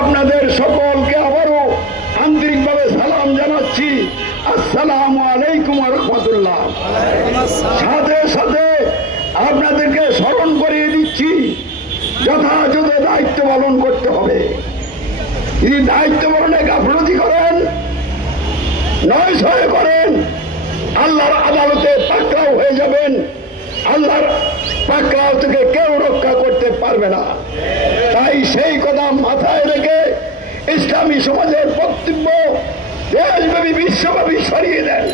আপনাদের সকলকে আবারও আন্তরিকভাবে সালাম জানাচ্ছি। আসসালামু আলাইকুম ওয়া রাহমাতুল্লাহ। সাথে সাথে আপনাদেরকে স্মরণ করিয়ে দিচ্ছি, যথাযথ দায়িত্ব পালন করতে হবে। যদি দায়িত্ব পালনে গাফলতি করেন, নয় ছয় করেন, আল্লাহর আদালতে পাকড়াও হয়ে যাবেন। আল্লাহর পাকড়াও থেকে কেউ রক্ষা করতে পারবে না। তাই সেই কথা মাথায় রেখে ইসলামী সমাজের বক্তব্য দেশব্যাপী বিশ্বব্যাপী ছড়িয়ে দেন,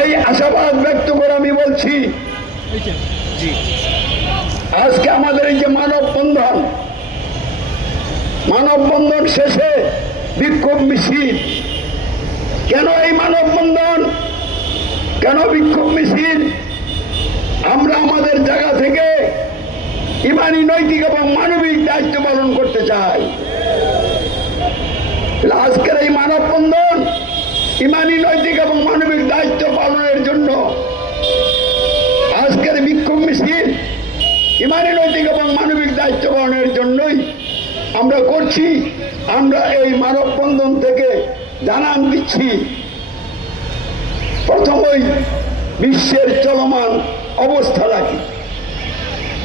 এই আশাবাদ ব্যক্ত করে আমি বলছি, আজকে আমাদের এই যে মানববন্ধন শেষে বিক্ষোভ মিছিল। কেন এই মানববন্ধন, কেন বিক্ষোভ মিছিল? আমরা আমাদের জায়গা থেকে ইমানি, নৈতিক এবং মানবিক দায়িত্ব পালন করতে চাই। আজকের এই মানববন্ধন ইমানি, নৈতিক এবং মানবিক দায়িত্ব পালনের জন্য, আজকের বিক্ষোভ মিছিল ইমানি, নৈতিক এবং মানবিক দায়িত্ব পালনের জন্যই আমরা করছি। আমরা এই মানববন্ধন থেকে জানান দিচ্ছি, প্রথমই বিশ্বের চলমান অবস্থা রাখি।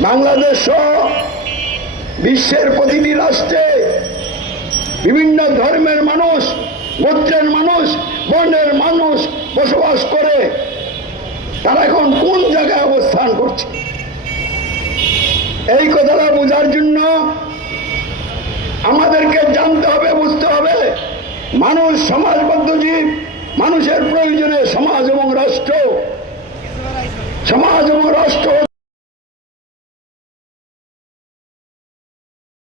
বাংলাদেশ সহ বিশ্বের প্রতিটি রাষ্ট্রে বিভিন্ন ধর্মের মানুষ, গোত্রের মানুষ, বর্ণের মানুষ বসবাস করে। তারা এখন কোন জায়গায় অবস্থান করছে, এই কথাটা বোঝার জন্য আমাদেরকে জানতে হবে, বুঝতে হবে। মানুষ সমাজবদ্ধ জীব, মানুষের প্রয়োজনে সমাজ এবং রাষ্ট্র